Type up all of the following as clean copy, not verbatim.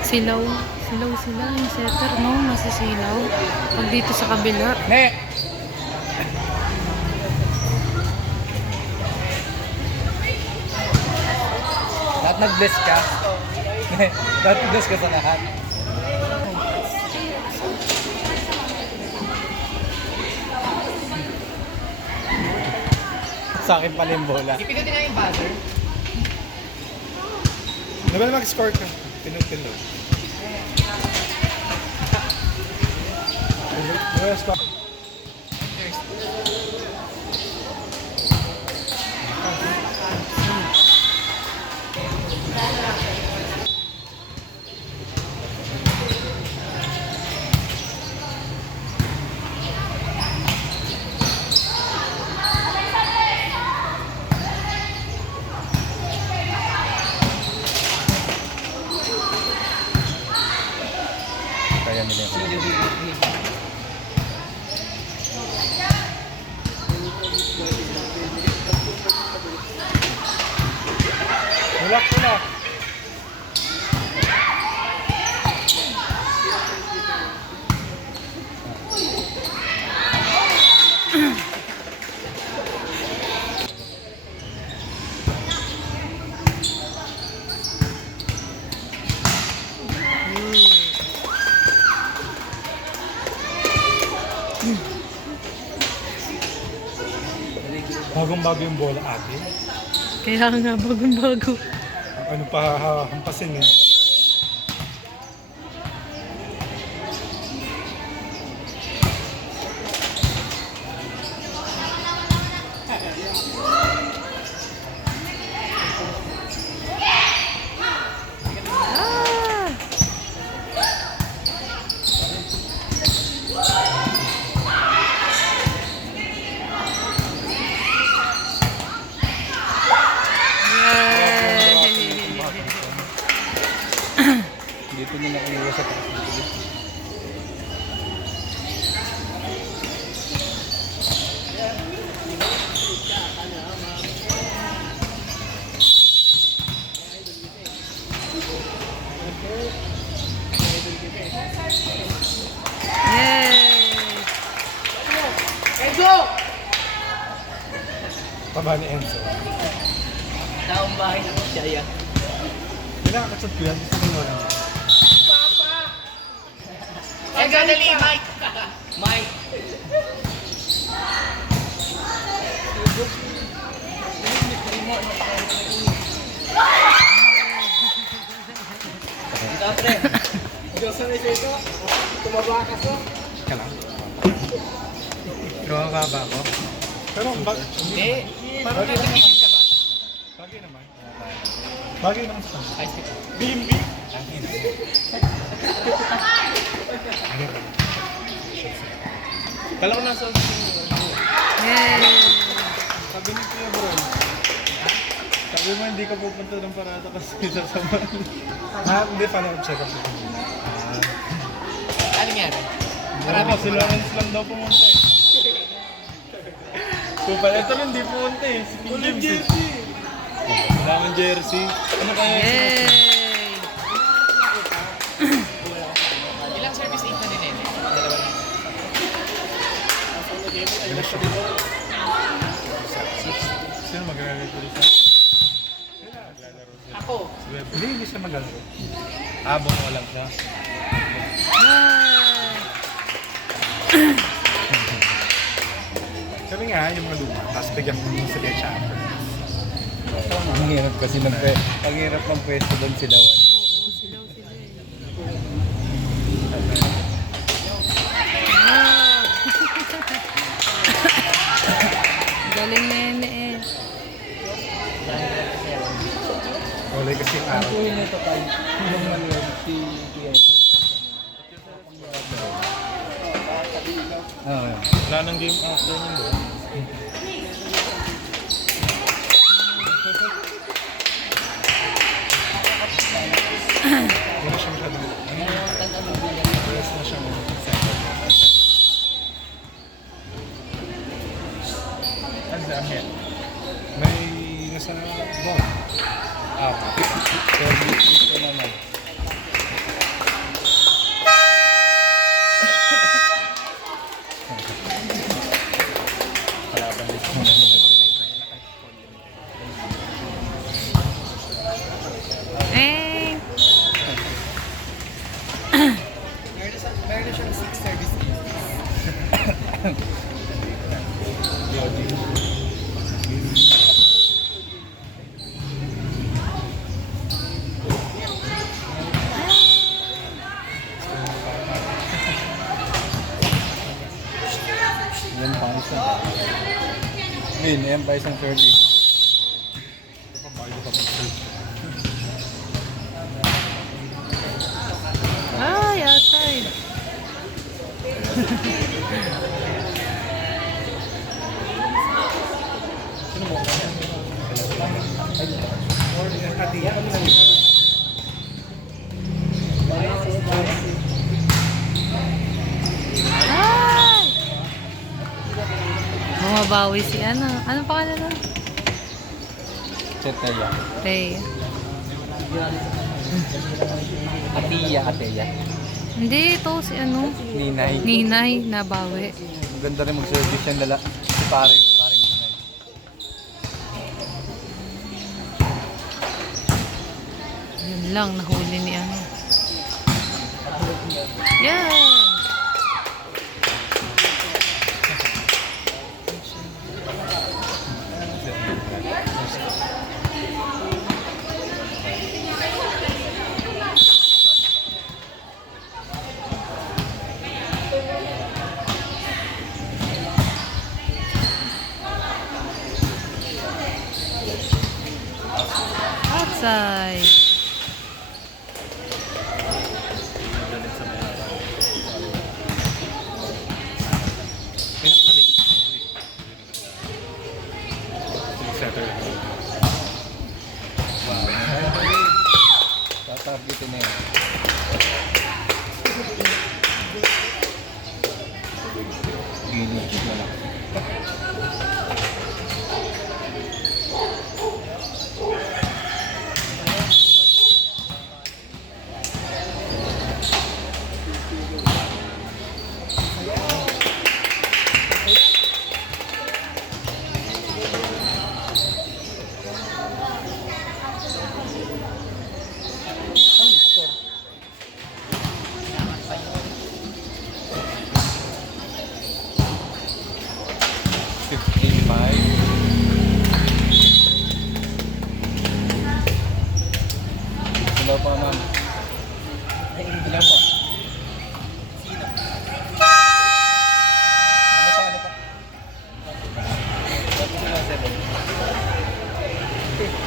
Silaw. Silaw sila. Yung setter, no? Masisilaw. Pag dito sa kabila. Ne! Lahat nag-bless ka? Lahat nag-bless ka sa lahat? Sa akin pala yung bola. Ipinutin na yung buzzer. Naman mag-score ka. Pinutin mo. Kaya nila yung Tulak. Bagong-bago yung bola atin. Kaya nga, bagong-bago. Ano pa hampasin eh. Dito nila kumuha sa taas. Yay! Enzo! Taba ni Enzo. Taong bahay na siya yan. Pinakakatsot ko yan. Gusto ko mo lang. Enzo, dali, Mike! Mike! Pre, Diyos na ito. Tumaba ka sa. Ka lang. Pero mababa ako. Pero Hindi. Parang nagtitigil ka ba? bagay naman. Bagay naman sa kanya. Ay, sige. Bimbi! Kala ko nasa Yay! sabi ni Kuya Bro. Sabi mo hindi ka pupunta ng parada kasi sasama. Hindi pa na-check up. Ano yan? Marami si Lawrence lang daw pumunta eh. So pala ito rin hindi pumunta eh. Si King James jersey. Wala ng jersey. Ano kaya? Yay! Ilang service date na din eh? Dalawa lang. Wala siya. Sino maglalaro dito? Ako. Hindi siya maglalaro. Abong mo lang siya. Sabi nga, yung mga luma, tapos bigyan mo yung sila siya. Ang hirap kasi ang hirap ng pwesto doon sila. Oo, silaw sila eh. Wow! Galing nene eh. Wala kasi yung araw. Kuhin na ito tayo. Yung manuel si Kuya. Wala nang game. Ganyan doon. Wala siya masyadong. Wala siya Ang dami. May sa ball. Service ito naman. Kalaban dito naman. Eh, Meron siyang 6 service. Yan pa isa. Win, yan pa isang 30. Ito pa bago ka mag-serve. ay, outside. Ay! Bumabawi si ano. Ano pa kanila? Chetaya. Ray. Ateya. Hindi, ito si ano. Ninay. Ninay, nabawi. Ganda rin mag-service yan lala. Si paring Ninay. Yun lang, nahuli ni ano. Yan! Outside. Tatargetin na yan. Ginit na lang. Ano yung score? Hello po, ma'am. Hello po. Ano pa?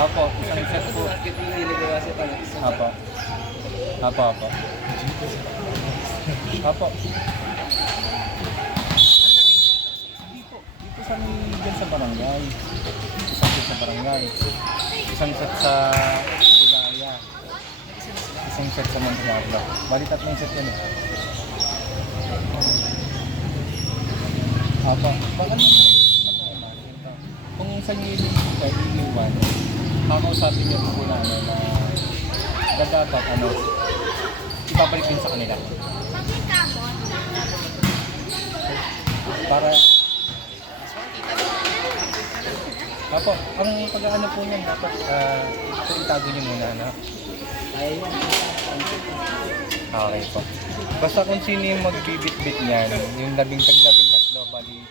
Apo, isang set po. Apo. Apo. Dito sa dyan sa barangay. Isang set sa barangay. Isang set sa Ilaya. Isang set sa Manzanabla. Bali tatlong set yan eh. Apo. Baka naman. Kung sa nyo iiwan, kakausapin niyo po na dapat ibabalik din sa kanila. Para Apo, ang pag-aano po niyan dapat itago niyo muna, ano? Okay po. Basta kung sino yung magbibit-bit niyan, yung labing-labing tatlo, bali,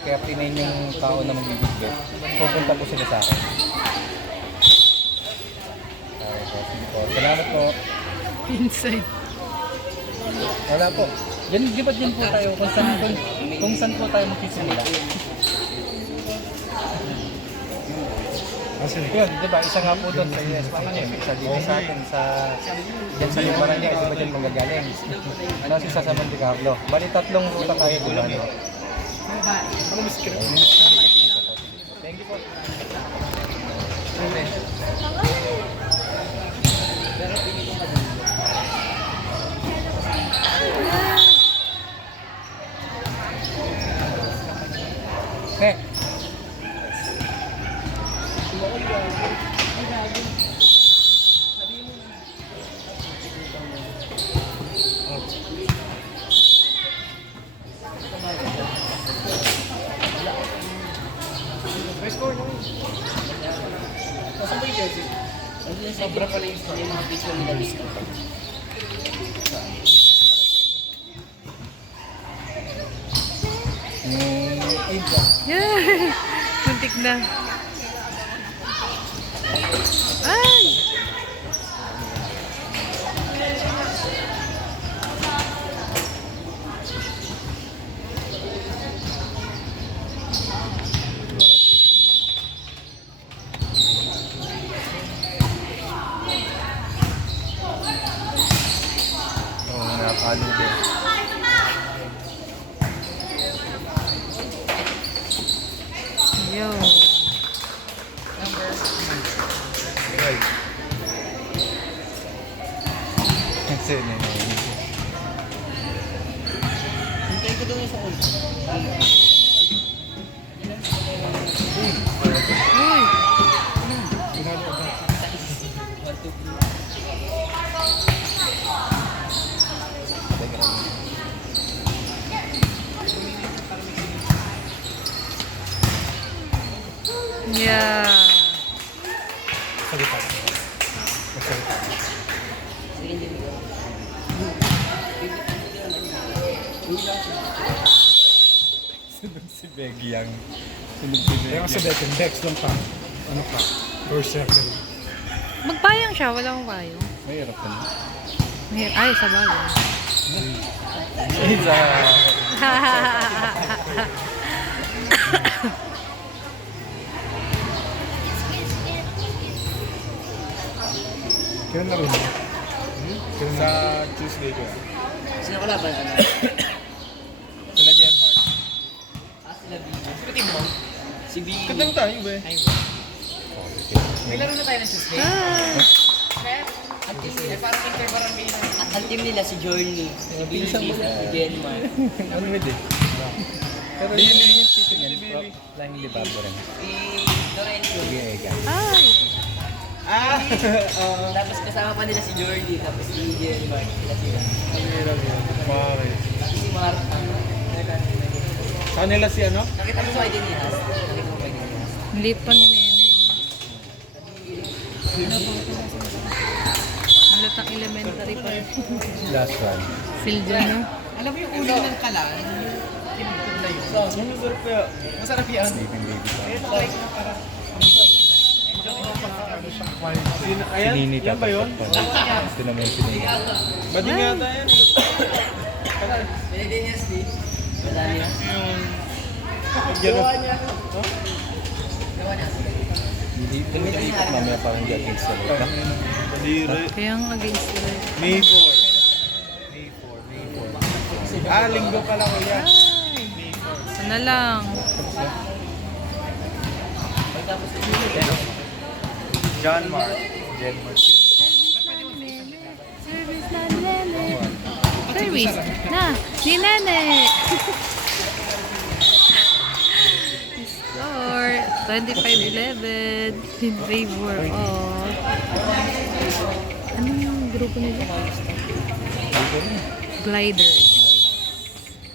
kaya tinayin yung tao na magbibit-bit, pupunta po sila sa akin. Okay po, sige po. Salamat po. Inside. Wala po. Yan, di ba din po tayo kung saan po tayo magsisimula? Yun, di ba? Isa nga po doon sa ESPN, isa dito sa atin, dyan sa yung barangay, di ba dyan manggagaling? Ano, isa sa Monte Carlo. Bali, tatlong ruta tayo doon. Thank you po. Eh. Sobra pala yung story. Yung mga picture nila discount. Iba. Yeah! Muntik na. Ay! Oo, nakakalugay. Yo. Right. Kasi nanayin. Hintay ko doon yung sa ulo. Uy! Yeah. Salita. Magsalita. Sunod si Begyang. Sunod si Kaya kasi Begyang. Becken, Dex lang pa. Ano pa? First circle. Magpayang siya, wala akong payong. Mahirap ka na. Ay, sa bagay. Isa. Kailan na rin? Sa Tuesday ko. Sino ko laban? Ano? Sila Denmark. Sila Bino. Sino team mo? Si Bino. Katang tayo ba? Ay, may laro na tayo ng Tuesday. Ang team nila, parang inter-barangay na. Ang team nila si Journey, si Billy, si Denmark. Ano with it? Pero yun yung tito niyan. Flying Libardo rin. Si Lorenzo. Sige, Ega. Ay! Tapos kasama pa nila si Journey, tapos si Denmark. Sila. Bakit? Si Marta. Sa kanila si ano? Nakita mo sa ID ni Has? Nakita mo sa ID ni Has? Liit pa ni Nene. Halatang elementary pa rin. Last one. Silja, no? Alam mo yung ulo ng kalan? Tinugtog na yun. Masarap kaya. Masarap yan. Sleeping baby pa. Like, parang... Si Nini yan ba yun? Ito naman si Nini. Bading yata yan eh. Pwede niya si... Wala niya. Gawa niya. Gawa niya. Hindi ikot mamaya parang getting salita. Kaya ang against sila. May 4. May 4. Linggo pala kuya. Ay! Sana lang. John Mark. John Mark. Service na Nene. Service na ni Nene. Score 25-11 in favor of... Anong grupo nila? Gliders.